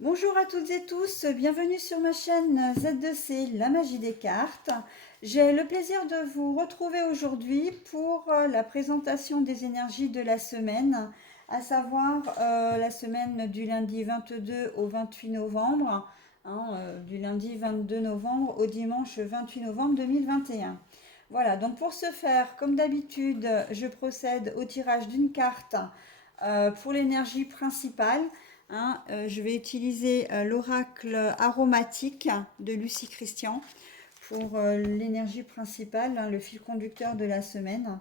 Bonjour à toutes et tous, bienvenue sur ma chaîne Z2C, la magie des cartes. J'ai le plaisir de vous retrouver aujourd'hui pour la présentation des énergies de la semaine, à savoir la semaine du lundi 22 au 28 novembre, du lundi 22 novembre au dimanche 28 novembre 2021. Voilà, donc pour ce faire, comme d'habitude, je procède au tirage d'une carte pour l'énergie principale. Je vais utiliser l'oracle aromatique de Lucie Christian pour l'énergie principale, le fil conducteur de la semaine.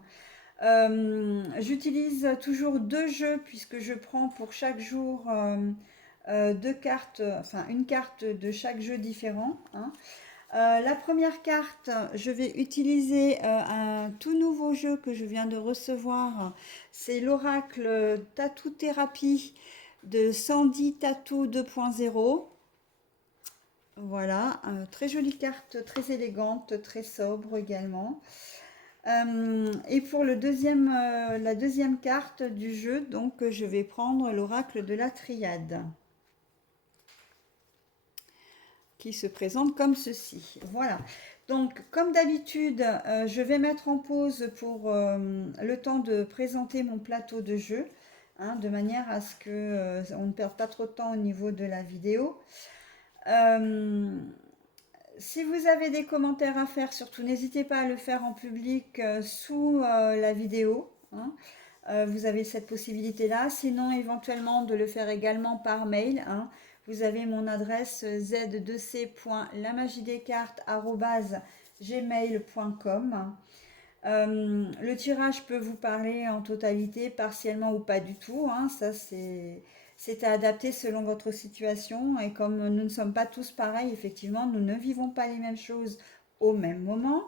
J'utilise toujours deux jeux puisque je prends pour chaque jour deux cartes, enfin une carte de chaque jeu différent. La première carte, je vais utiliser un tout nouveau jeu que je viens de recevoir. C'est l'oracle Tattoo Thérapie de Sandy Tattoo 2.0. Voilà, très jolie carte, très élégante, très sobre également. Et pour la deuxième carte du jeu, donc je vais prendre l'oracle de la triade qui se présente comme ceci. Voilà. Donc, comme d'habitude, je vais mettre en pause pour le temps de présenter mon plateau de jeu, de manière à ce que on ne perde pas trop de temps au niveau de la vidéo. Euh, Si vous avez des commentaires à faire, surtout n'hésitez pas à le faire en public sous la vidéo. Vous avez cette possibilité-là. Sinon, éventuellement, de le faire également par mail. Vous avez mon adresse z2c.lamagidescartes@gmail.com. Le tirage peut vous parler en totalité, partiellement ou pas du tout. Ça, c'est à adapter selon votre situation. Et comme nous ne sommes pas tous pareils, effectivement, nous ne vivons pas les mêmes choses au même moment.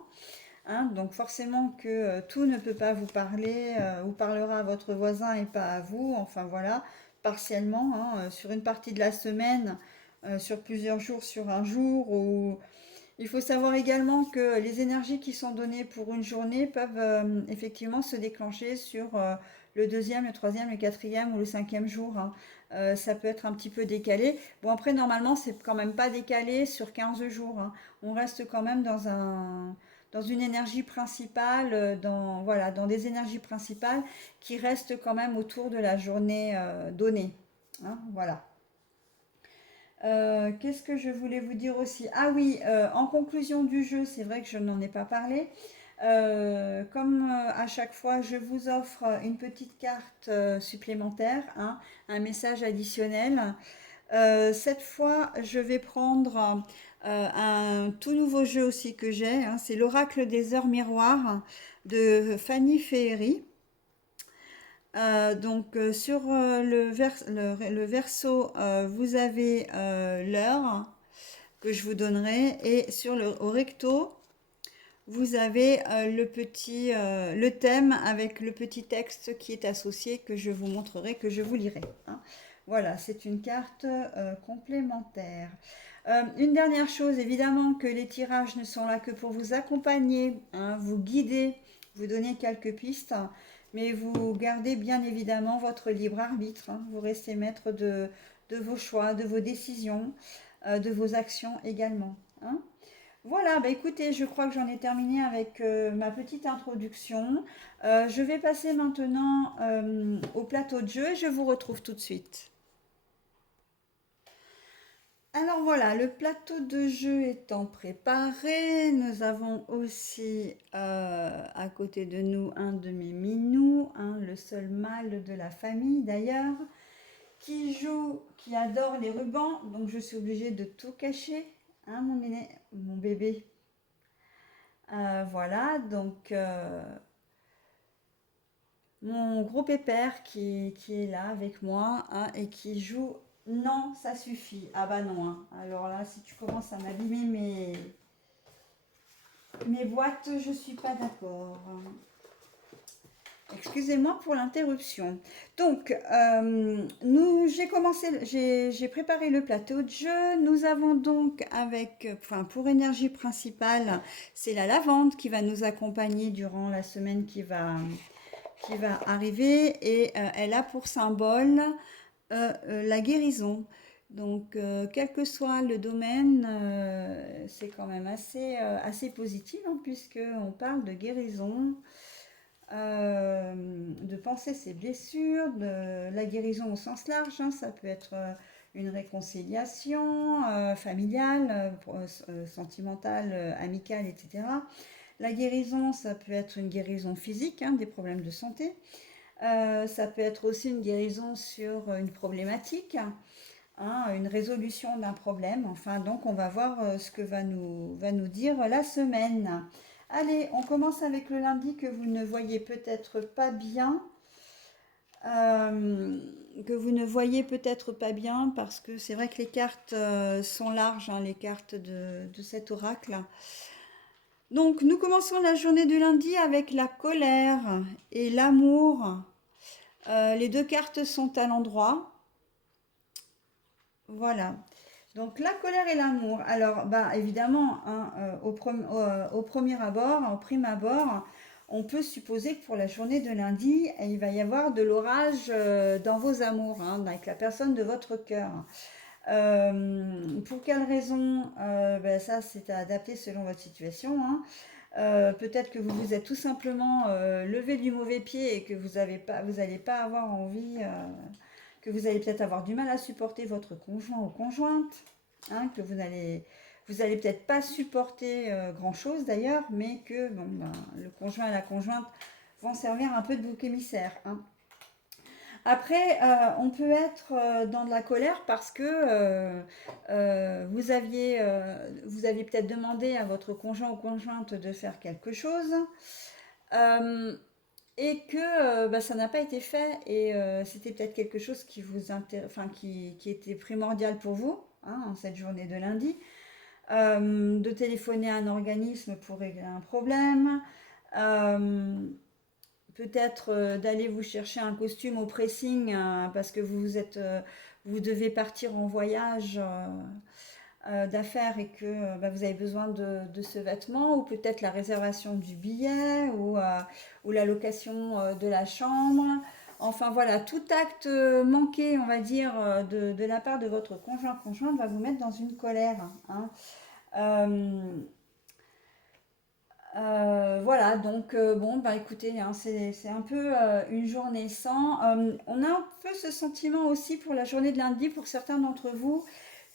Donc forcément que tout ne peut pas vous parler, ou parlera à votre voisin et pas à vous. Enfin voilà, partiellement, sur une partie de la semaine, sur plusieurs jours, sur un jour. Ou il faut savoir également que les énergies qui sont données pour une journée peuvent effectivement se déclencher sur le deuxième, le troisième, le quatrième ou le cinquième jour. Ça peut être un petit peu décalé. Bon, après, normalement, c'est quand même pas décalé sur 15 jours. On reste quand même dans une énergie principale, voilà, dans des énergies principales qui restent quand même autour de la journée donnée. Voilà. Qu'est-ce que je voulais vous dire aussi? Ah oui, en conclusion du jeu, c'est vrai que je n'en ai pas parlé. Comme à chaque fois, je vous offre une petite carte supplémentaire, un message additionnel. Cette fois, je vais prendre un tout nouveau jeu aussi que j'ai. C'est l'Oracle des heures miroirs de Fanny Féery. Donc sur le verso, vous avez l'heure que je vous donnerai et au recto, vous avez le thème avec le petit texte qui est associé que je vous montrerai, que je vous lirai. Voilà, c'est une carte complémentaire. Une dernière chose, évidemment que les tirages ne sont là que pour vous accompagner, vous guider, vous donner quelques pistes, mais vous gardez bien évidemment votre libre arbitre. Vous restez maître de vos choix, de vos décisions, de vos actions également. Voilà, bah écoutez, je crois que j'en ai terminé avec ma petite introduction. Je vais passer maintenant au plateau de jeu et je vous retrouve tout de suite. Alors voilà, le plateau de jeu étant préparé, nous avons aussi à côté de nous un de mes minous, le seul mâle de la famille d'ailleurs, qui adore les rubans, donc je suis obligée de tout cacher, mon bébé. Voilà, donc mon gros pépère qui est là avec moi, et qui joue. Non, ça suffit. Ah bah non. Alors là, si tu commences à m'abîmer mes boîtes, je suis pas d'accord. Excusez-moi pour l'interruption. Donc, j'ai préparé le plateau de jeu. Nous avons donc pour énergie principale, c'est la lavande qui va nous accompagner durant la semaine qui va arriver et elle a pour symbole la guérison. Donc, quel que soit le domaine, c'est quand même assez positif, hein, puisqu'on parle de guérison, de penser ses blessures, de la guérison au sens large, hein, ça peut être une réconciliation familiale, sentimentale, amicale, etc. La guérison, ça peut être une guérison physique, hein, des problèmes de santé. Ça peut être aussi une guérison sur une problématique, hein, une résolution d'un problème. Enfin, donc on va voir ce que va nous dire la semaine. Allez, on commence avec le lundi que vous ne voyez peut-être pas bien. euh, que vous ne voyez peut-être pas bien parce que c'est vrai que les cartes sont larges, hein, les cartes de cet oracle. Donc nous commençons la journée du lundi avec la colère et l'amour. Les deux cartes sont à l'endroit. Voilà. Donc la colère et l'amour. Alors, bah, évidemment, hein, au premier abord, au prime abord, on peut supposer que pour la journée de lundi, il va y avoir de l'orage dans vos amours, hein, avec la personne de votre cœur. Pour quelle raison? Ben, ça, c'est à adapter selon votre situation, hein. Peut-être que vous vous êtes tout simplement levé du mauvais pied et que vous n'allez pas avoir envie, que vous allez peut-être avoir du mal à supporter votre conjoint ou conjointe, hein, que vous allez peut-être pas supporter grand-chose d'ailleurs, mais que bon, ben, le conjoint et la conjointe vont servir un peu de bouc émissaire, hein. Après, on peut être dans de la colère parce que vous aviez peut-être demandé à votre conjoint ou conjointe de faire quelque chose euh, et que bah, ça n'a pas été fait et c'était peut-être quelque chose enfin, qui était primordial pour vous, hein, en cette journée de lundi. De téléphoner à un organisme pour régler un problème. Euh, Peut-être d'aller vous chercher un costume au pressing parce que vous devez partir en voyage d'affaires et que bah, vous avez besoin de ce vêtement, ou peut-être la réservation du billet ou la location de la chambre. Enfin voilà, tout acte manqué, on va dire, de la part de votre conjointe va vous mettre dans une colère, hein. Euh, voilà, donc bon, bah écoutez, hein, c'est un peu une journée sans. On a un peu ce sentiment aussi pour la journée de lundi, pour certains d'entre vous,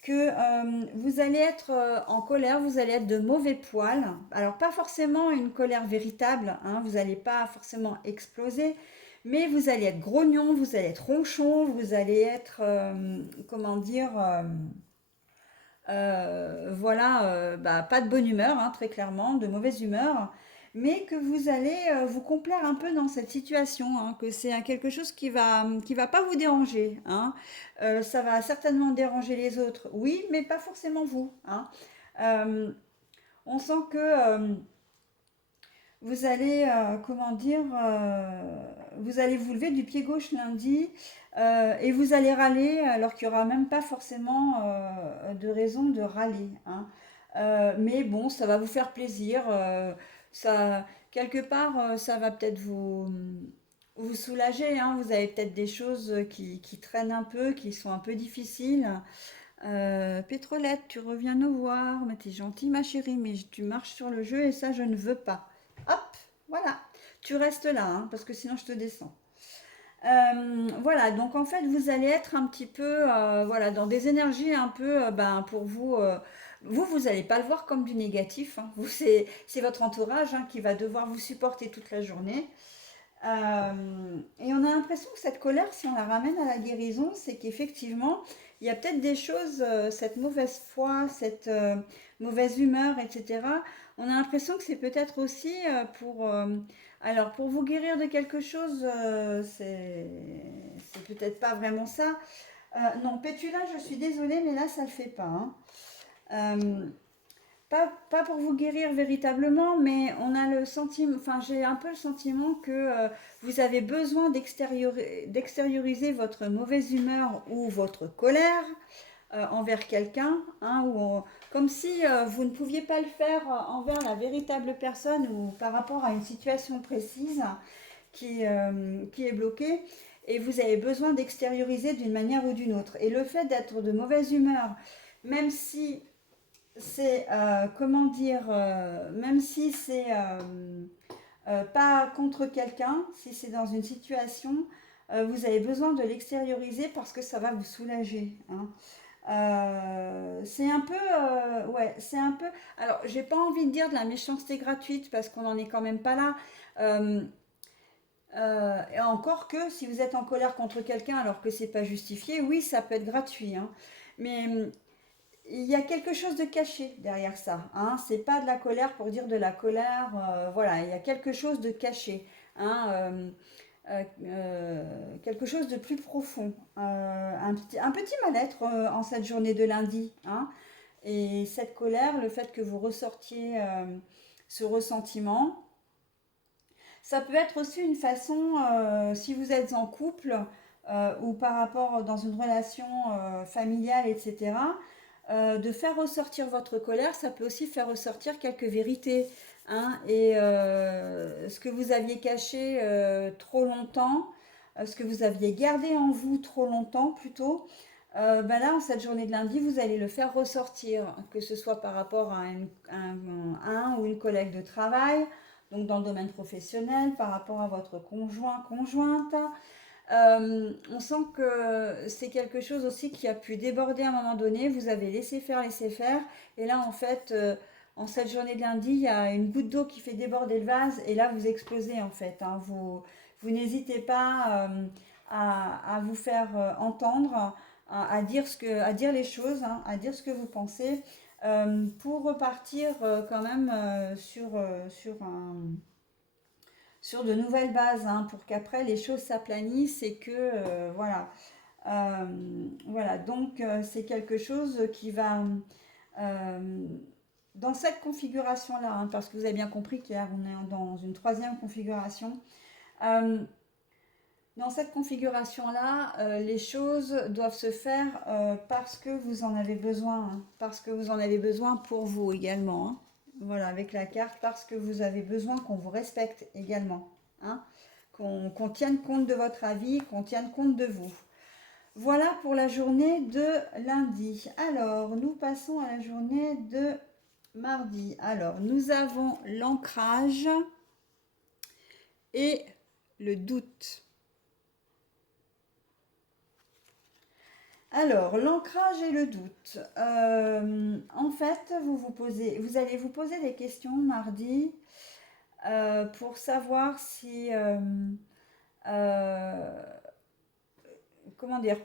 que vous allez être en colère, vous allez être de mauvais poil. Alors pas forcément une colère véritable, hein, vous n'allez pas forcément exploser, mais vous allez être grognon, vous allez être ronchon, vous allez être, comment dire, voilà, bah, pas de bonne humeur, hein, très clairement, de mauvaise humeur, mais que vous allez vous complaire un peu dans cette situation, hein, que c'est quelque chose qui va pas vous déranger, hein. Ça va certainement déranger les autres, oui, mais pas forcément vous, hein. Euh, on sent que vous allez, comment dire, vous allez vous lever du pied gauche lundi et vous allez râler alors qu'il n'y aura même pas forcément de raison de râler, hein. Mais bon, ça va vous faire plaisir. Ça, quelque part, ça va peut-être vous soulager, hein. Vous avez peut-être des choses qui traînent un peu, qui sont un peu difficiles. Pétrolette, tu reviens nous voir, mais t'es gentille ma chérie, mais tu marches sur le jeu et ça je ne veux pas. Hop, voilà, tu restes là, hein, parce que sinon je te descends. Voilà, donc en fait vous allez être un petit peu voilà, dans des énergies un peu ben, pour vous. Vous n'allez pas le voir comme du négatif, hein. Vous, c'est votre entourage hein, qui va devoir vous supporter toute la journée. Et on a l'impression que cette colère, si on la ramène à la guérison, c'est qu'effectivement, il y a peut-être des choses, cette mauvaise foi, cette mauvaise humeur, etc. On a l'impression que c'est peut-être aussi alors, pour vous guérir de quelque chose, c'est peut-être pas vraiment ça. Non, Pétula, je suis désolée, mais là, ça le fait pas, hein. Euh, pas pour vous guérir véritablement, mais on a le sentiment, enfin j'ai un peu le sentiment que vous avez besoin d'extérioriser votre mauvaise humeur ou votre colère envers quelqu'un, hein, comme si vous ne pouviez pas le faire envers la véritable personne ou par rapport à une situation précise qui est bloquée. et vous avez besoin d'extérioriser d'une manière ou d'une autre. Et le fait d'être de mauvaise humeur, même si c'est, comment dire, même si c'est pas contre quelqu'un, si c'est dans une situation, vous avez besoin de l'extérioriser parce que ça va vous soulager, hein. C'est un peu, ouais, c'est un peu. Alors, j'ai pas envie de dire de la méchanceté gratuite parce qu'on n'en est quand même pas là. Euh, et encore que si vous êtes en colère contre quelqu'un alors que c'est pas justifié, oui, ça peut être gratuit, hein. Mais il y a quelque chose de caché derrière ça, hein. C'est pas de la colère pour dire de la colère, voilà, il y a quelque chose de caché, hein. Quelque chose de plus profond, un petit mal-être en cette journée de lundi, hein. Et cette colère, le fait que vous ressortiez ce ressentiment, ça peut être aussi une façon, si vous êtes en couple ou par rapport dans une relation familiale, etc., de faire ressortir votre colère, ça peut aussi faire ressortir quelques vérités, hein. Et ce que vous aviez caché trop longtemps, ce que vous aviez gardé en vous trop longtemps plutôt, ben là, en cette journée de lundi, vous allez le faire ressortir, que ce soit par rapport à un ou une collègue de travail, donc dans le domaine professionnel, par rapport à votre conjoint, conjointe. On sent que c'est quelque chose aussi qui a pu déborder à un moment donné. Vous avez laissé faire. Et là, en fait, en cette journée de lundi, il y a une goutte d'eau qui fait déborder le vase. Et là, vous explosez, en fait, hein. Vous n'hésitez pas à vous faire entendre, à dire à dire les choses, hein, à dire ce que vous pensez, pour repartir quand même sur de nouvelles bases, hein, pour qu'après les choses s'aplanissent et que voilà. Voilà, donc c'est quelque chose qui va euh, dans cette configuration-là, hein, parce que vous avez bien compris qu'hier on est dans une troisième configuration. euh, dans cette configuration-là, les choses doivent se faire parce que vous en avez besoin, hein, parce que vous en avez besoin pour vous également, hein. Voilà, avec la carte, parce que vous avez besoin qu'on vous respecte également, hein, qu'on tienne compte de votre avis, qu'on tienne compte de vous. Voilà pour la journée de lundi. Alors, nous passons à la journée de mardi. Alors, nous avons l'ancrage et le doute. Alors, l'ancrage et le doute. En fait, vous allez vous poser des questions mardi pour savoir si, euh, comment dire,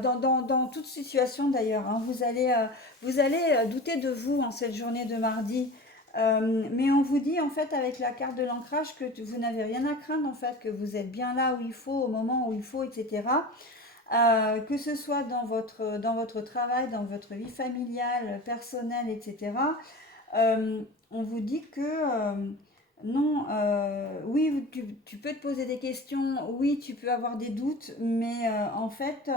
dans toute situation d'ailleurs, hein, vous allez douter de vous en cette journée de mardi. Mais on vous dit en fait avec la carte de l'ancrage que vous n'avez rien à craindre en fait, que vous êtes bien là où il faut, au moment où il faut, etc. Que ce soit dans votre travail, dans votre vie familiale, personnelle, etc. On vous dit que non, oui, tu peux te poser des questions, oui, tu peux avoir des doutes, mais en fait,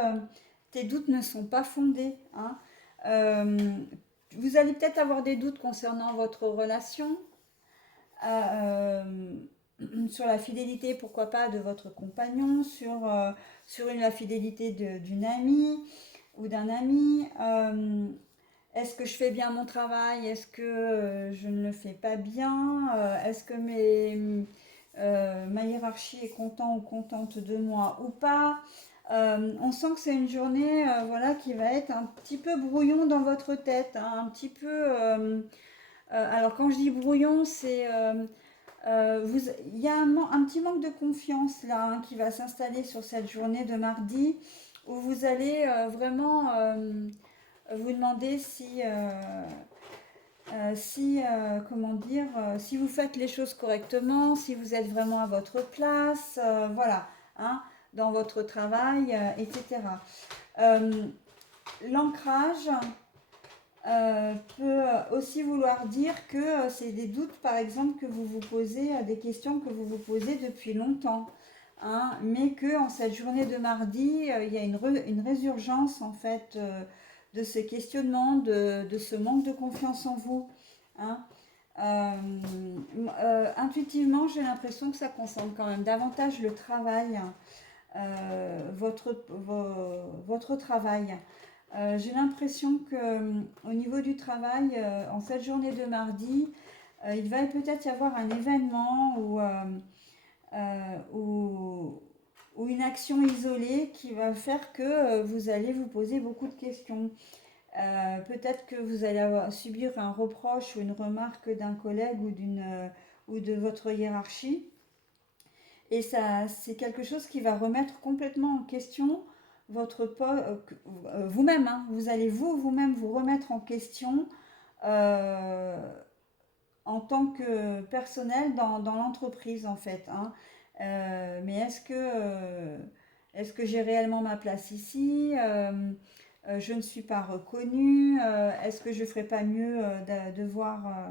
tes doutes ne sont pas fondés, hein. Euh, vous allez peut-être avoir des doutes concernant votre relation, euh, sur la fidélité, pourquoi pas, de votre compagnon, sur la fidélité d'une amie ou d'un ami. Est-ce que je fais bien mon travail? Est-ce que je ne le fais pas bien? Est-ce que ma hiérarchie est content ou contente de moi ou pas? On sent que c'est une journée voilà, qui va être un petit peu brouillon dans votre tête, hein, un petit peu... alors quand je dis brouillon, c'est... il y a un petit manque de confiance là, hein, qui va s'installer sur cette journée de mardi où vous allez vraiment vous demander comment dire, si vous faites les choses correctement, si vous êtes vraiment à votre place, voilà, hein, dans votre travail, etc. Euh, L'ancrage peut aussi vouloir dire que c'est des doutes, par exemple, que vous vous posez, des questions que vous vous posez depuis longtemps, hein, mais que en cette journée de mardi, il y a une résurgence en fait de ce questionnement, de ce manque de confiance en vous, hein. Intuitivement, j'ai l'impression que ça concerne quand même davantage le travail, hein. votre travail. J'ai l'impression que au niveau du travail, en cette journée de mardi, il va peut-être y avoir un événement ou ou une action isolée qui va faire que vous allez vous poser beaucoup de questions. Peut-être que vous allez subir un reproche ou une remarque d'un collègue ou de votre hiérarchie. Et ça, c'est quelque chose qui va remettre complètement en question vous-même, hein. Vous allez vous-même vous remettre en question euh, en tant que personnel dans l'entreprise en fait, hein. Mais est-ce que j'ai réellement ma place ici? Je ne suis pas reconnue. Est-ce que je ne ferais pas mieux de voir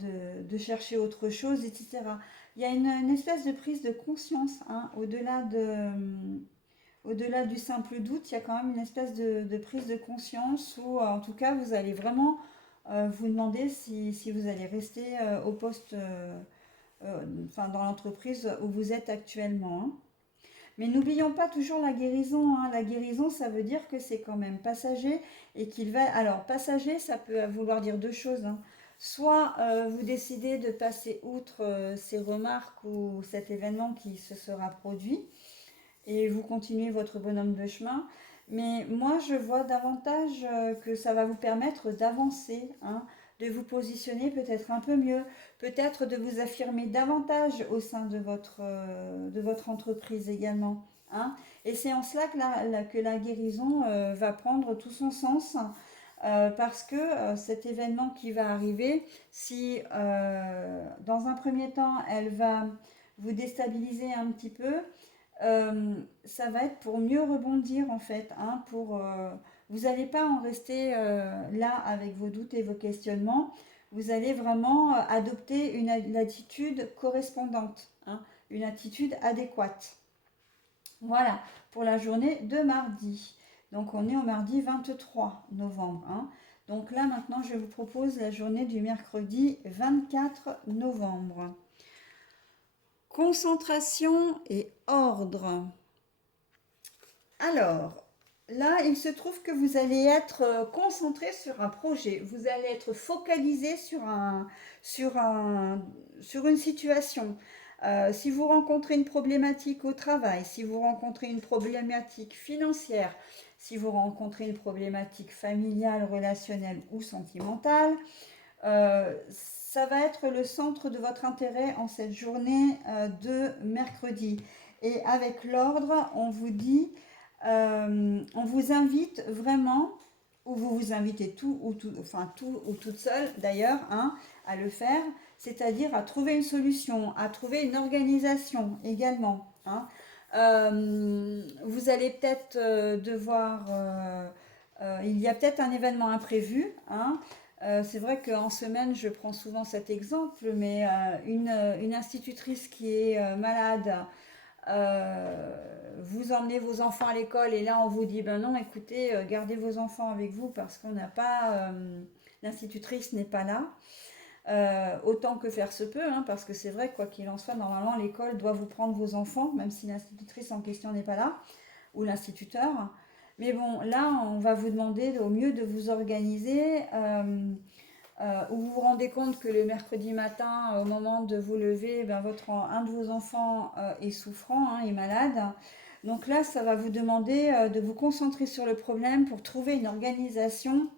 de chercher autre chose, etc. Il y a une espèce de prise de conscience, hein, au-delà du simple doute, il y a quand même une espèce de prise de conscience où, en tout cas, vous allez vraiment vous demander si vous allez rester au poste, enfin, dans l'entreprise où vous êtes actuellement, hein. Mais n'oublions pas toujours la guérison, hein. La guérison, ça veut dire que c'est quand même passager et qu'il va... Alors, passager, ça peut vouloir dire deux choses, hein. Soit vous décidez de passer outre ces remarques ou cet événement qui se sera produit et vous continuez votre bonhomme de chemin. Mais moi, je vois davantage que ça va vous permettre d'avancer, hein, de vous positionner peut-être un peu mieux, peut-être de vous affirmer davantage au sein de votre entreprise également, hein. Et c'est en cela que la guérison va prendre tout son sens. Parce que cet événement qui va arriver, si dans un premier temps elle va vous déstabiliser un petit peu, ça va être pour mieux rebondir en fait, hein, vous n'allez pas en rester là avec vos doutes et vos questionnements, vous allez vraiment adopter une attitude correspondante, hein, une attitude adéquate. Voilà, pour la journée de mardi. Donc on est au mardi 23 novembre, hein. Donc là maintenant je vous propose la journée du mercredi 24 novembre. Concentration et ordre. Alors, là, il se trouve que vous allez être concentré sur un projet. Vous allez être focalisé sur un, sur une situation. Si vous rencontrez une problématique au travail, si vous rencontrez une problématique financière, si vous rencontrez une problématique familiale, relationnelle ou sentimentale, ça va être le centre de votre intérêt en cette journée de mercredi. Et avec l'ordre, on vous dit, on vous invite vraiment, ou vous vous invitez enfin tout ou toute seule d'ailleurs, hein, à le faire, c'est-à-dire à trouver une solution, à trouver une organisation également, hein. Vous allez peut-être il y a peut-être un événement imprévu, hein. C'est vrai qu'en semaine, je prends souvent cet exemple, mais une institutrice qui est malade, vous emmenez vos enfants à l'école et là on vous dit ben non, écoutez, gardez vos enfants avec vous parce qu'on n'a pas, l'institutrice n'est pas là. Autant que faire se peut, hein, parce que c'est vrai, quoi qu'il en soit, normalement l'école doit vous prendre vos enfants, même si l'institutrice en question n'est pas là, ou l'instituteur. Mais bon, là, on va vous demander au mieux de vous organiser, où vous vous rendez compte que le mercredi matin, au moment de vous lever, ben, un de vos enfants est souffrant, hein, est malade. Donc là, ça va vous demander de vous concentrer sur le problème pour trouver une organisation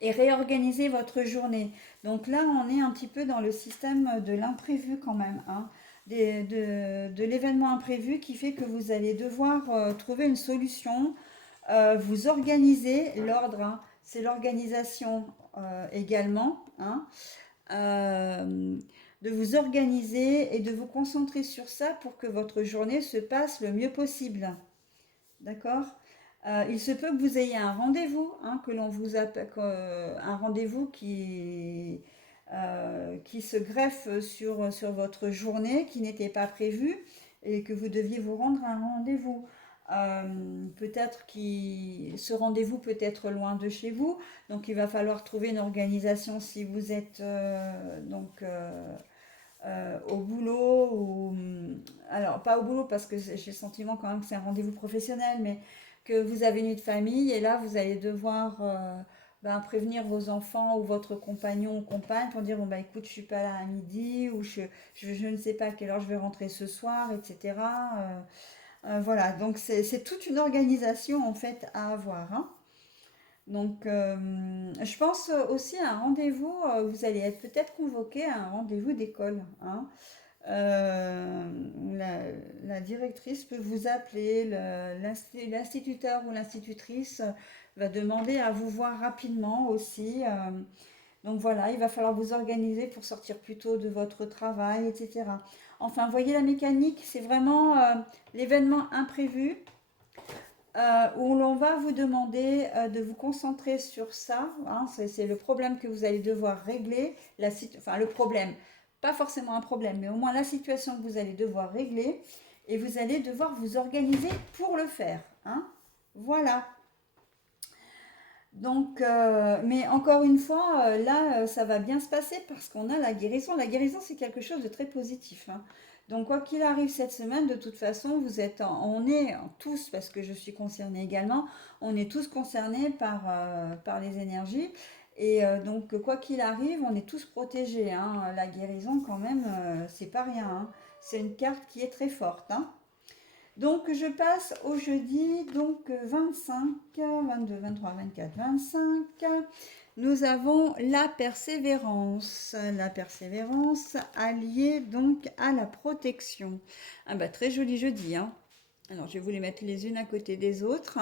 et réorganiser votre journée. Donc là, on est un petit peu dans le système de l'imprévu quand même, hein, de l'événement imprévu qui fait que vous allez devoir trouver une solution, vous organiser, l'ordre, hein, c'est l'organisation également, hein, de vous organiser et de vous concentrer sur ça pour que votre journée se passe le mieux possible. D'accord? Il se peut que vous ayez un rendez-vous, hein, que l'on vous appelle, un rendez-vous qui se greffe sur votre journée, qui n'était pas prévu, et que vous deviez vous rendre à un rendez-vous. Peut-être que ce rendez-vous peut être loin de chez vous, donc il va falloir trouver une organisation si vous êtes au boulot ou alors pas au boulot parce que j'ai le sentiment quand même que c'est un rendez-vous professionnel, mais que vous avez une vie de famille et là vous allez devoir ben, prévenir vos enfants ou votre compagnon ou compagne pour dire bon bah écoute je suis pas là à midi ou je ne sais pas à quelle heure je vais rentrer ce soir, etc. Voilà, donc c'est toute une organisation en fait à avoir, hein. Donc, je pense aussi à un rendez-vous, vous allez être peut-être convoqué à un rendez-vous d'école, hein. Euh, la, la directrice peut vous appeler, l'instituteur ou l'institutrice va demander à vous voir rapidement aussi. Donc voilà, il va falloir vous organiser pour sortir plus tôt de votre travail, etc. Enfin, voyez la mécanique, c'est vraiment l'événement imprévu où l'on va vous demander de vous concentrer sur ça, hein, c'est le problème que vous allez devoir régler, enfin le problème, pas forcément un problème, mais au moins la situation que vous allez devoir régler, et vous allez devoir vous organiser pour le faire, hein. Voilà. Donc, mais encore une fois, là, ça va bien se passer parce qu'on a la guérison. La guérison, c'est quelque chose de très positif, hein. Donc, quoi qu'il arrive cette semaine, de toute façon, on est tous, parce que je suis concernée également, on est tous concernés par les énergies. Et donc, quoi qu'il arrive, on est tous protégés, hein. La guérison, quand même, c'est pas rien, hein. C'est une carte qui est très forte, hein. Donc je passe au jeudi, donc 25, 22, 23, 24, 25. Nous avons la persévérance. La persévérance alliée donc à la protection. Ah bah très joli jeudi, hein. Alors je vais vous les mettre les unes à côté des autres.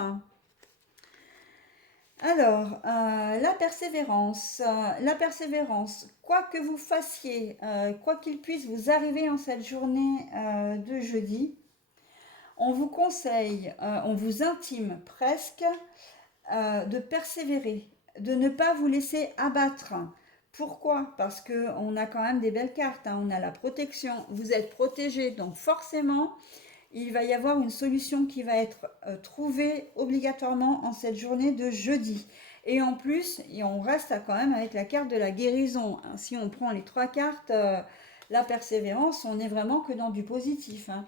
Alors, la persévérance, quoi que vous fassiez, quoi qu'il puisse vous arriver en cette journée de jeudi, on vous conseille, on vous intime presque de persévérer, de ne pas vous laisser abattre. Pourquoi? Parce que on a quand même des belles cartes, hein. On a la protection, vous êtes protégé, donc forcément, il va y avoir une solution qui va être trouvée obligatoirement en cette journée de jeudi. Et en plus, on reste quand même avec la carte de la guérison, hein. Si on prend les trois cartes, la persévérance, on n'est vraiment que dans du positif, hein.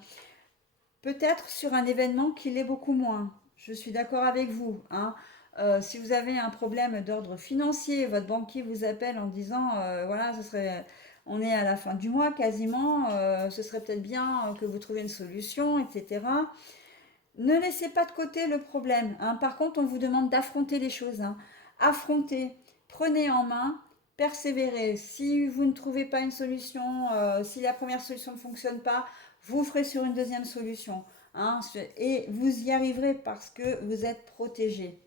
Peut-être sur un événement qui l'est beaucoup moins. Je suis d'accord avec vous, hein. Si vous avez un problème d'ordre financier, votre banquier vous appelle en disant voilà, on est à la fin du mois quasiment, ce serait peut-être bien que vous trouviez une solution, etc. Ne laissez pas de côté le problème, hein. Par contre, on vous demande d'affronter les choses, hein. Affrontez, prenez en main, persévérez. Si vous ne trouvez pas une solution, si la première solution ne fonctionne pas, vous ferez sur une deuxième solution, hein, et vous y arriverez parce que vous êtes protégé.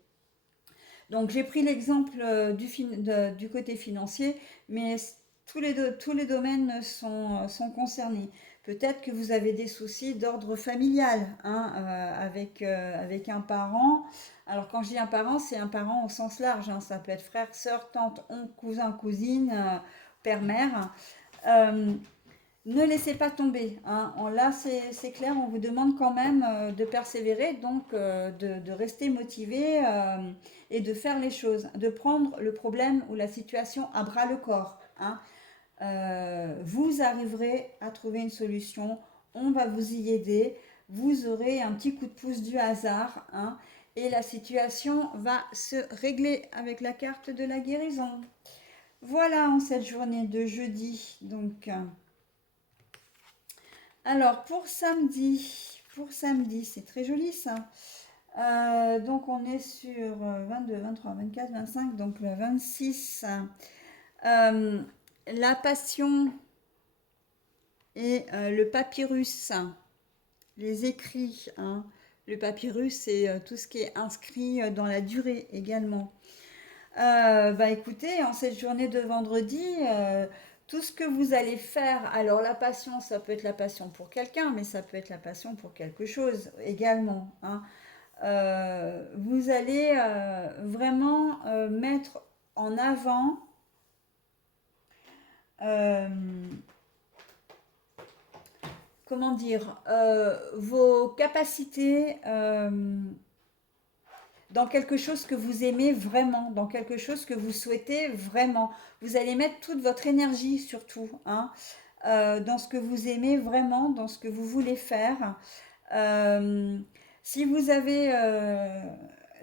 Donc j'ai pris l'exemple du côté financier, mais tous les domaines sont concernés. Peut-être que vous avez des soucis d'ordre familial, hein, avec un parent. Alors quand je dis un parent, c'est un parent au sens large, hein. Ça peut être frère, sœur, tante, oncle, cousin, cousine, père, mère. Euh, Ne laissez pas tomber, hein. Là, c'est clair, on vous demande quand même de persévérer, donc de rester motivé et de faire les choses, de prendre le problème ou la situation à bras le corps, hein. Vous arriverez à trouver une solution, on va vous y aider, vous aurez un petit coup de pouce du hasard, hein, et la situation va se régler avec la carte de la guérison. Voilà en cette journée de jeudi, donc. Alors, pour samedi, c'est très joli ça. Donc, on est sur 22, 23, 24, 25, donc le 26. Euh, la passion et le papyrus, les écrits, hein. Le papyrus, c'est tout ce qui est inscrit dans la durée également. Bah écoutez, en cette journée de vendredi, tout ce que vous allez faire, alors la passion, ça peut être la passion pour quelqu'un, mais ça peut être la passion pour quelque chose également, hein. Vous allez vraiment mettre en avant euh, comment dire, vos capacités dans quelque chose que vous aimez vraiment, dans quelque chose que vous souhaitez vraiment. Vous allez mettre toute votre énergie surtout, hein. dans ce que vous aimez vraiment, dans ce que vous voulez faire. Euh, si vous avez,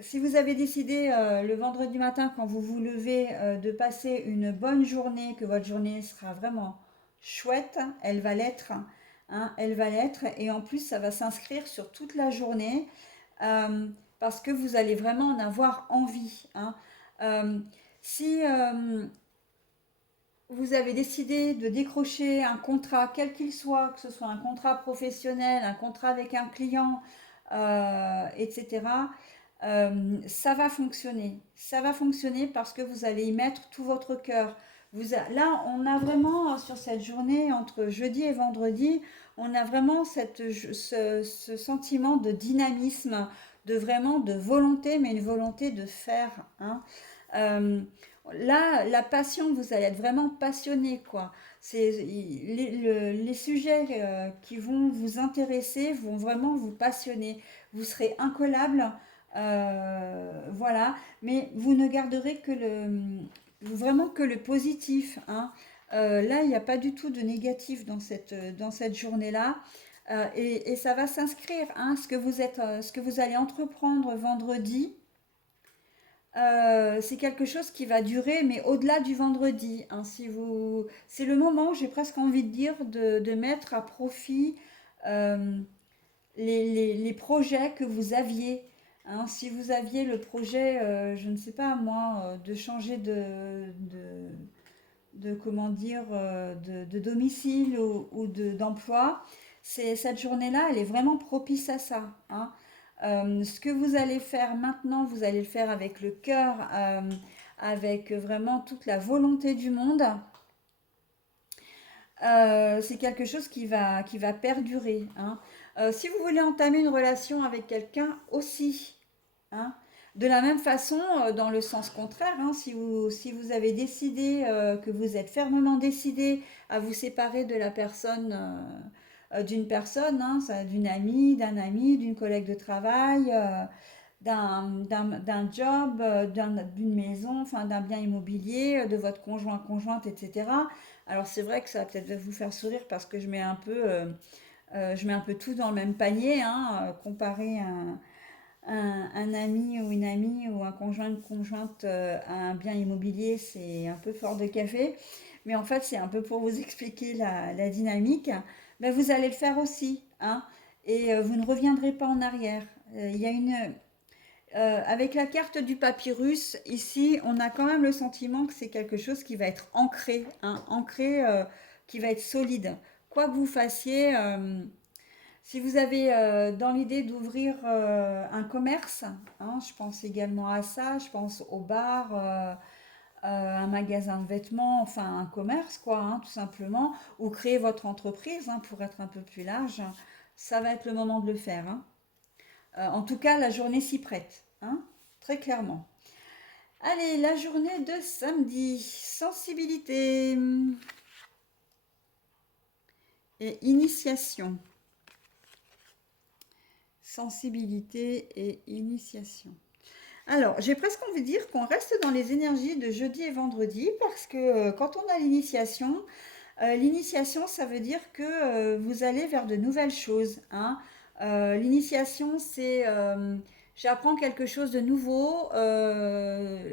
si vous avez décidé le vendredi matin, quand vous vous levez, de passer une bonne journée, que votre journée sera vraiment chouette, elle va l'être, hein, elle va l'être, et en plus ça va s'inscrire sur toute la journée, euh, parce que vous allez vraiment en avoir envie, hein. Euh, si vous avez décidé de décrocher un contrat, quel qu'il soit, que ce soit un contrat professionnel, un contrat avec un client, etc., ça va fonctionner. Ça va fonctionner parce que vous allez y mettre tout votre cœur. Là, on a vraiment, sur cette journée, entre jeudi et vendredi, on a vraiment ce sentiment de dynamisme, de vraiment de volonté, mais une volonté de faire, hein. Euh, Là, la passion, vous allez être vraiment passionné, quoi. Les sujets qui vont vous intéresser vont vraiment vous passionner. Vous serez incollable, voilà. Mais vous ne garderez vraiment que le positif, hein. Là, il n'y a pas du tout de négatif dans cette journée-là. Et ça va s'inscrire, hein, ce que vous allez entreprendre vendredi. C'est quelque chose qui va durer, mais au-delà du vendredi, hein. C'est le moment, j'ai presque envie de dire, de mettre à profit euh, les projets que vous aviez, hein. Si vous aviez le projet, je ne sais pas moi, de changer comment dire, de domicile d'emploi, cette journée-là, elle est vraiment propice à ça, hein. Ce que vous allez faire maintenant, vous allez le faire avec le cœur, avec vraiment toute la volonté du monde. C'est quelque chose qui va perdurer, hein. Si vous voulez entamer une relation avec quelqu'un aussi, hein, de la même façon, dans le sens contraire, hein, si vous avez décidé, que vous êtes fermement décidé à vous séparer de la personne, d'une personne, hein, d'une amie, d'un ami, d'une collègue de travail, d'un job, d'une maison, enfin d'un bien immobilier, de votre conjoint, conjointe, etc. Alors c'est vrai que ça va peut-être vous faire sourire parce que je mets un peu tout dans le même panier, hein, comparé un ami ou une amie ou un conjoint, une conjointe à un bien immobilier, c'est un peu fort de café. Mais en fait, c'est un peu pour vous expliquer la dynamique. Ben, vous allez le faire aussi, hein, et vous ne reviendrez pas en arrière. Il y a avec la carte du papyrus, ici, on a quand même le sentiment que c'est quelque chose qui va être ancré, hein, ancré, qui va être solide. Quoi que vous fassiez, si vous avez dans l'idée d'ouvrir un commerce, hein, je pense également à ça, je pense au bar, un magasin de vêtements, enfin un commerce, quoi, hein, tout simplement, ou créer votre entreprise, hein, pour être un peu plus large, ça va être le moment de le faire, hein. En tout cas, la journée s'y prête, hein, très clairement. Allez, la journée de samedi, sensibilité et initiation. Sensibilité et initiation. Alors, j'ai presque envie de dire qu'on reste dans les énergies de jeudi et vendredi parce que quand on a l'initiation, ça veut dire que vous allez vers de nouvelles choses, hein. L'initiation, c'est j'apprends quelque chose de nouveau,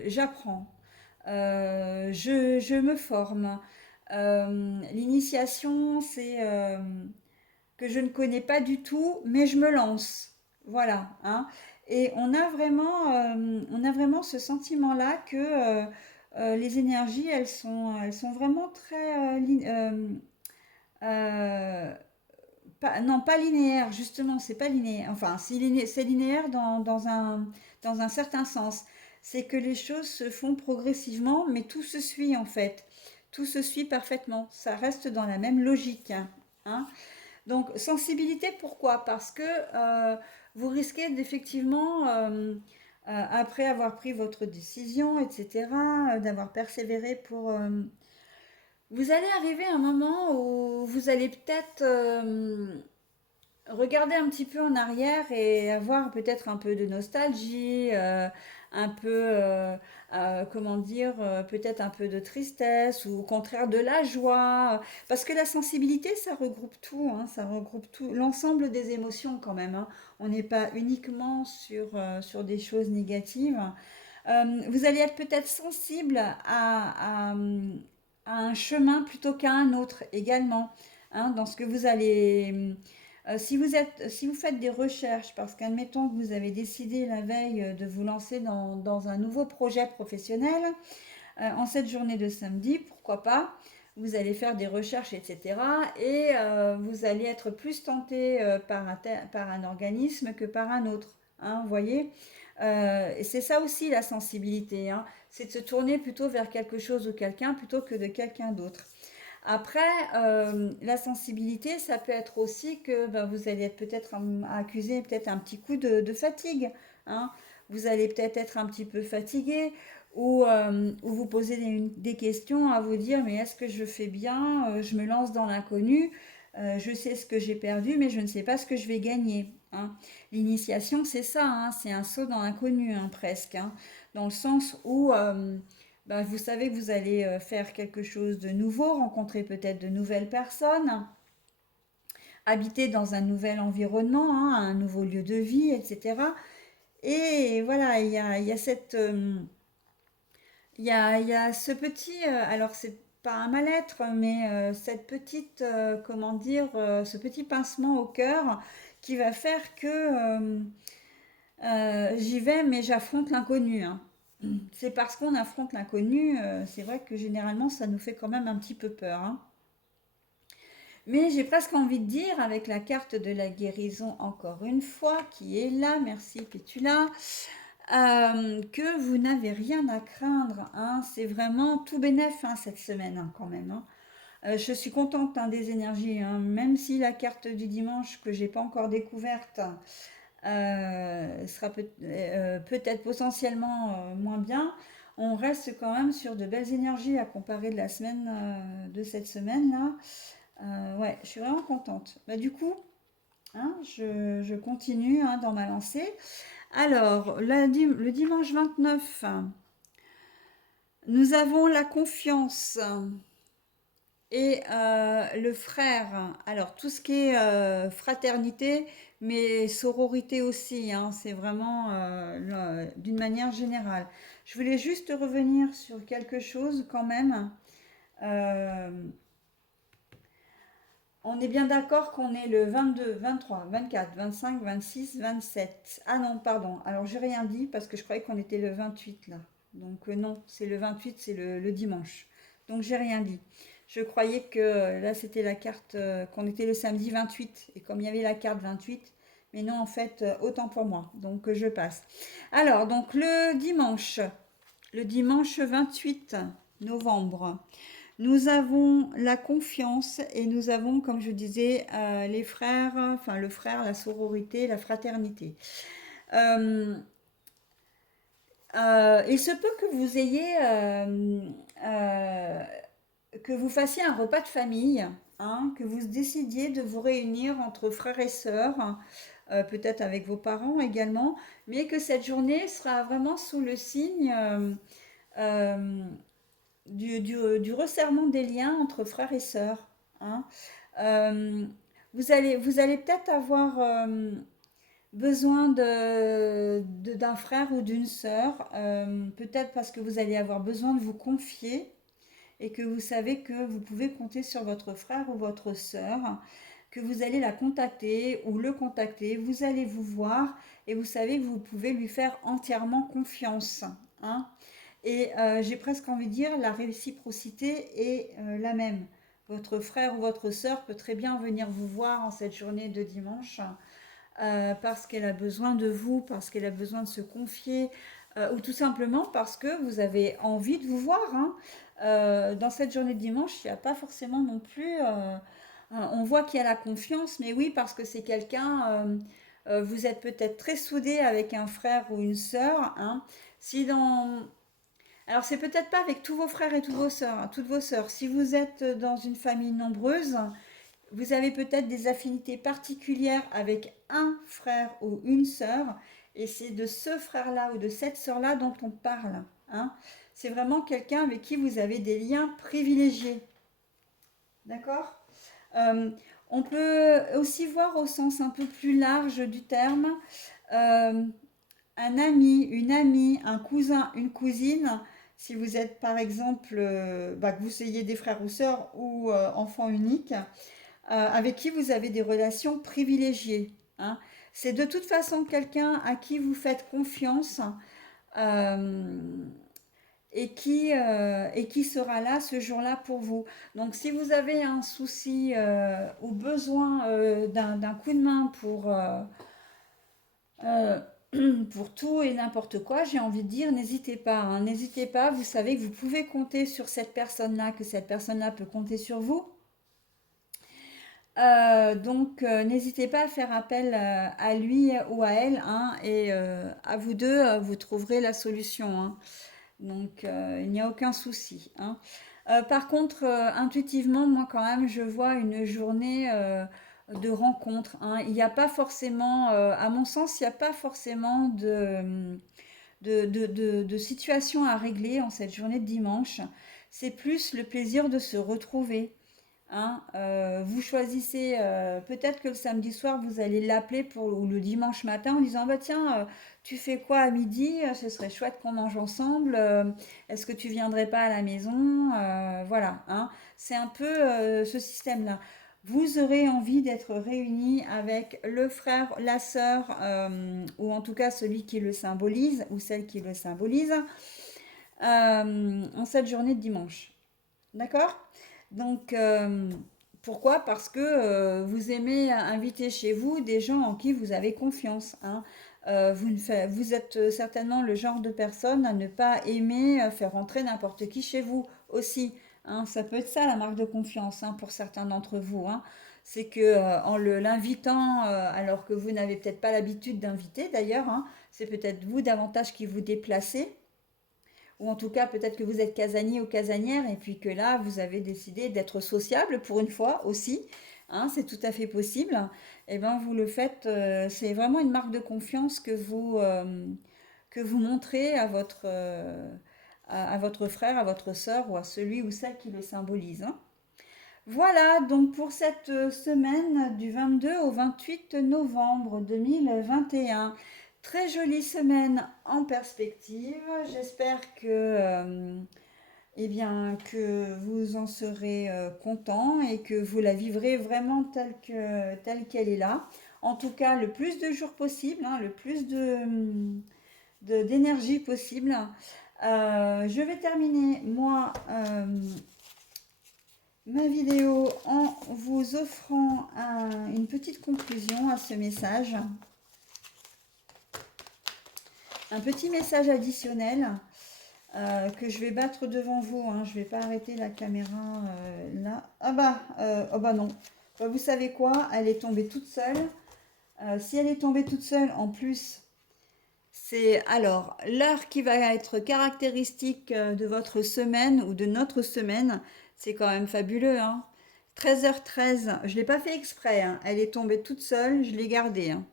j'apprends, je me forme. L'initiation, c'est que je ne connais pas du tout, mais je me lance. Voilà, hein. Et on a vraiment ce sentiment-là que les énergies, elles sont vraiment très euh, non, pas linéaires, justement, c'est pas linéaire. Enfin, c'est linéaire dans un certain sens. C'est que les choses se font progressivement, mais tout se suit en fait. Tout se suit parfaitement. Ça reste dans la même logique, hein. Donc, sensibilité, pourquoi? Parce que vous risquez d'effectivement, après avoir pris votre décision, etc., d'avoir persévéré vous allez arriver à un moment où vous allez peut-être regarder un petit peu en arrière et avoir peut-être un peu de nostalgie, un peu, comment dire, peut-être un peu de tristesse ou au contraire de la joie. Parce que la sensibilité, ça regroupe tout, hein, ça regroupe tout, l'ensemble des émotions quand même, hein. On n'est pas uniquement sur des choses négatives. Vous allez être peut-être sensible à un chemin plutôt qu'à un autre également, hein, dans ce que vous allez... si vous faites des recherches, parce qu'admettons que vous avez décidé la veille de vous lancer dans un nouveau projet professionnel, en cette journée de samedi, pourquoi pas, vous allez faire des recherches, etc. Et vous allez être plus tenté par un organisme que par un autre, hein, vous voyez. Et c'est ça aussi la sensibilité, hein, c'est de se tourner plutôt vers quelque chose ou quelqu'un plutôt que de quelqu'un d'autre. Après, la sensibilité, ça peut être aussi que ben, vous allez être peut-être accuser peut-être un petit coup de fatigue, hein. Vous allez peut-être être un petit peu fatigué ou vous poser des questions à vous dire, mais est-ce que je fais bien? Je me lance dans l'inconnu, je sais ce que j'ai perdu, mais je ne sais pas ce que je vais gagner, hein. L'initiation, c'est ça, hein, c'est un saut dans l'inconnu, hein, presque, hein, dans le sens où ben, vous savez que vous allez faire quelque chose de nouveau, rencontrer peut-être de nouvelles personnes, habiter dans un nouvel environnement, hein, un nouveau lieu de vie, etc. Et voilà, il y a cette, il y a ce petit, alors c'est pas un mal-être, mais cette petite, comment dire, ce petit pincement au cœur qui va faire que j'y vais, mais j'affronte l'inconnu, hein. C'est parce qu'on affronte l'inconnu, c'est vrai que généralement ça nous fait quand même un petit peu peur, hein. Mais j'ai presque envie de dire, avec la carte de la guérison encore une fois, qui est là, merci Pétula, que vous n'avez rien à craindre, hein. C'est vraiment tout bénef, hein, cette semaine, hein, quand même, hein. Je suis contente, hein, des énergies, hein, même si la carte du dimanche que j'ai pas encore découverte sera peut-être potentiellement moins bien, on reste quand même sur de belles énergies à comparer de la semaine de cette semaine-là. Ouais, je suis vraiment contente. Bah, du coup, hein, je continue, hein, dans ma lancée. Alors, le dimanche 29, nous avons la confiance et le frère. Alors, tout ce qui est fraternité, mais sororité aussi, hein, c'est vraiment d'une manière générale. Je voulais juste revenir sur quelque chose quand même. Euh, on est bien d'accord qu'on est le 22, 23, 24, 25, 26, 27. Ah non, pardon. Alors, j'ai rien dit parce que je croyais qu'on était le 28 là. Donc, non, c'est le 28, c'est le dimanche. Donc, j'ai rien dit. Je croyais que là, c'était la carte, qu'on était le samedi 28. Et comme il y avait la carte 28, mais non, en fait, autant pour moi. Donc, je passe. Alors, donc, le dimanche 28 novembre. Nous avons la confiance et nous avons, comme je disais, les frères, enfin le frère, la sororité, la fraternité. Euh, il se peut que vous ayez, euh, que vous fassiez un repas de famille, hein, que vous décidiez de vous réunir entre frères et sœurs, peut-être avec vos parents également, mais que cette journée sera vraiment sous le signe euh, du resserrement des liens entre frères et sœurs, hein. Euh, vous allez peut-être avoir besoin d'un frère ou d'une sœur, peut-être parce que vous allez avoir besoin de vous confier et que vous savez que vous pouvez compter sur votre frère ou votre sœur, que vous allez la contacter ou le contacter, vous allez vous voir et vous savez que vous pouvez lui faire entièrement confiance, hein. Et j'ai presque envie de dire, la réciprocité est la même. Votre frère ou votre sœur peut très bien venir vous voir en cette journée de dimanche parce qu'elle a besoin de vous, parce qu'elle a besoin de se confier, ou tout simplement parce que vous avez envie de vous voir, hein. Dans cette journée de dimanche, il n'y a pas forcément non plus... on voit qu'il y a la confiance, mais oui, parce que c'est quelqu'un... vous êtes peut-être très soudé avec un frère ou une sœur, hein. Si dans, alors, c'est peut-être pas avec tous vos frères et toutes vos sœurs. Si vous êtes dans une famille nombreuse, vous avez peut-être des affinités particulières avec un frère ou une sœur Et c'est de ce frère-là ou de cette sœur-là dont on parle, hein. C'est vraiment quelqu'un avec qui vous avez des liens privilégiés. D'accord? Euh, on peut aussi voir au sens un peu plus large du terme euh, un ami, une amie, un cousin, une cousine. Si vous êtes par exemple, que vous soyez des frères ou sœurs ou enfants uniques, avec qui vous avez des relations privilégiées, hein. C'est de toute façon quelqu'un à qui vous faites confiance euh, et qui sera là ce jour-là pour vous. Donc si vous avez un souci ou besoin d'un coup de main euh, pour tout et n'importe quoi, j'ai envie de dire, n'hésitez pas, hein. N'hésitez pas, vous savez que vous pouvez compter sur cette personne-là, que cette personne-là peut compter sur vous. N'hésitez pas à faire appel à lui ou à elle, hein, et à vous deux, vous trouverez la solution, hein. Il n'y a aucun souci, hein. Par contre, intuitivement, moi quand même, je vois une journée de rencontre, hein. Il n'y a pas forcément, à mon sens, il n'y a pas forcément de situation à régler en cette journée de dimanche. C'est plus le plaisir de se retrouver, hein. Vous choisissez, peut-être que le samedi soir, vous allez l'appeler ou le dimanche matin en disant, bah tiens, tu fais quoi à midi? Ce serait chouette qu'on mange ensemble. Est-ce que tu viendrais pas à la maison? Voilà, hein. C'est un peu ce système-là. Vous aurez envie d'être réunis avec le frère, la sœur, ou en tout cas celui qui le symbolise, ou celle qui le symbolise, en cette journée de dimanche. D'accord? Donc, pourquoi? Parce que vous aimez inviter chez vous des gens en qui vous avez confiance, hein. Vous êtes certainement le genre de personne à ne pas aimer faire rentrer n'importe qui chez vous aussi, hein. Ça peut être ça la marque de confiance, hein, pour certains d'entre vous, hein. C'est que en l'invitant, alors que vous n'avez peut-être pas l'habitude d'inviter d'ailleurs, hein, c'est peut-être vous davantage qui vous déplacez. Ou en tout cas, peut-être que vous êtes casanier ou casanière et puis que là, vous avez décidé d'être sociable pour une fois aussi, hein, c'est tout à fait possible. Et bien, vous le faites, c'est vraiment une marque de confiance que vous montrez à votre frère, à votre sœur ou à celui ou celle qui le symbolise, hein. Voilà donc pour cette semaine du 22 au 28 novembre 2021. Très jolie semaine en perspective. J'espère que vous en serez content et que vous la vivrez vraiment telle qu'elle est là. En tout cas, le plus de jours possible, hein, le plus d'énergie possible. Je vais terminer, moi, ma vidéo en vous offrant une petite conclusion à ce message. Un petit message additionnel que je vais battre devant vous, hein. Je ne vais pas arrêter la caméra là. Oh bah non. Bah, vous savez quoi? Elle est tombée toute seule. Si elle est tombée toute seule, en plus, c'est alors l'heure qui va être caractéristique de votre semaine ou de notre semaine. C'est quand même fabuleux, hein. 13h13, je ne l'ai pas fait exprès, hein. Elle est tombée toute seule, je l'ai gardée, hein.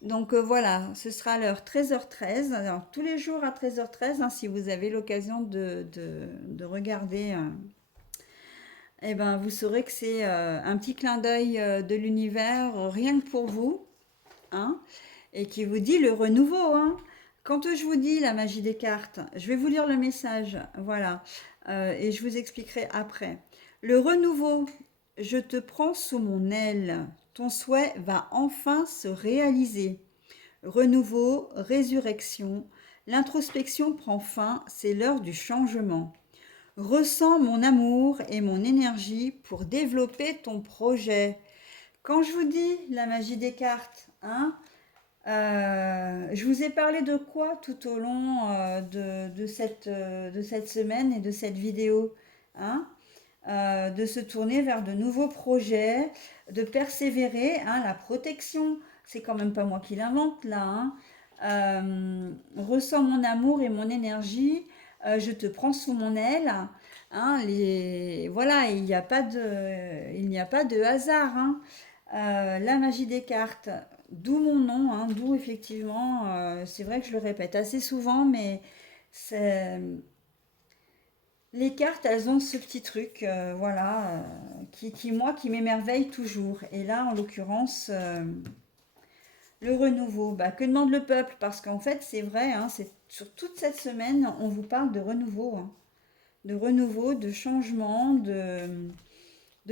Donc voilà, ce sera l'heure 13h13. Alors, tous les jours à 13h13, hein, si vous avez l'occasion de regarder, eh ben, vous saurez que c'est un petit clin d'œil de l'univers, rien que pour vous, hein, et qui vous dit le renouveau, hein. Quand je vous dis la magie des cartes, je vais vous lire le message, voilà, et je vous expliquerai après. Le renouveau, je te prends sous mon aile, ton souhait va enfin se réaliser. Renouveau, résurrection, l'introspection prend fin, c'est l'heure du changement. Ressens mon amour et mon énergie pour développer ton projet. Quand je vous dis la magie des cartes, hein, je vous ai parlé de quoi tout au long de cette semaine et de cette vidéo, hein? De se tourner vers de nouveaux projets, de persévérer, hein, la protection, c'est quand même pas moi qui l'invente là, hein. Ressens mon amour et mon énergie, je te prends sous mon aile, hein, voilà, il n'y a pas de hasard, hein. La magie des cartes, D'où mon nom, hein, d'où effectivement, c'est vrai que je le répète assez souvent, mais c'est, les cartes, elles ont ce petit truc, voilà, moi, qui m'émerveille toujours. Et là, en l'occurrence, le renouveau. Bah, que demande le peuple? Parce qu'en fait, c'est vrai, hein, c'est sur toute cette semaine, on vous parle de renouveau, hein. De renouveau, de changement, de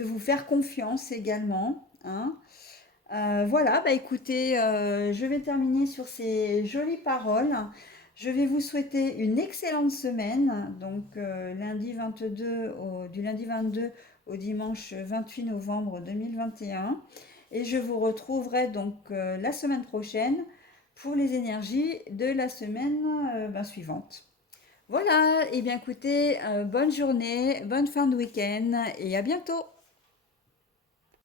vous faire confiance également, hein. Voilà, bah écoutez, je vais terminer sur ces jolies paroles. Je vais vous souhaiter une excellente semaine, donc du lundi 22 au dimanche 28 novembre 2021. Et je vous retrouverai donc la semaine prochaine pour les énergies de la semaine suivante. Voilà, et bien écoutez, bonne journée, bonne fin de week-end et à bientôt.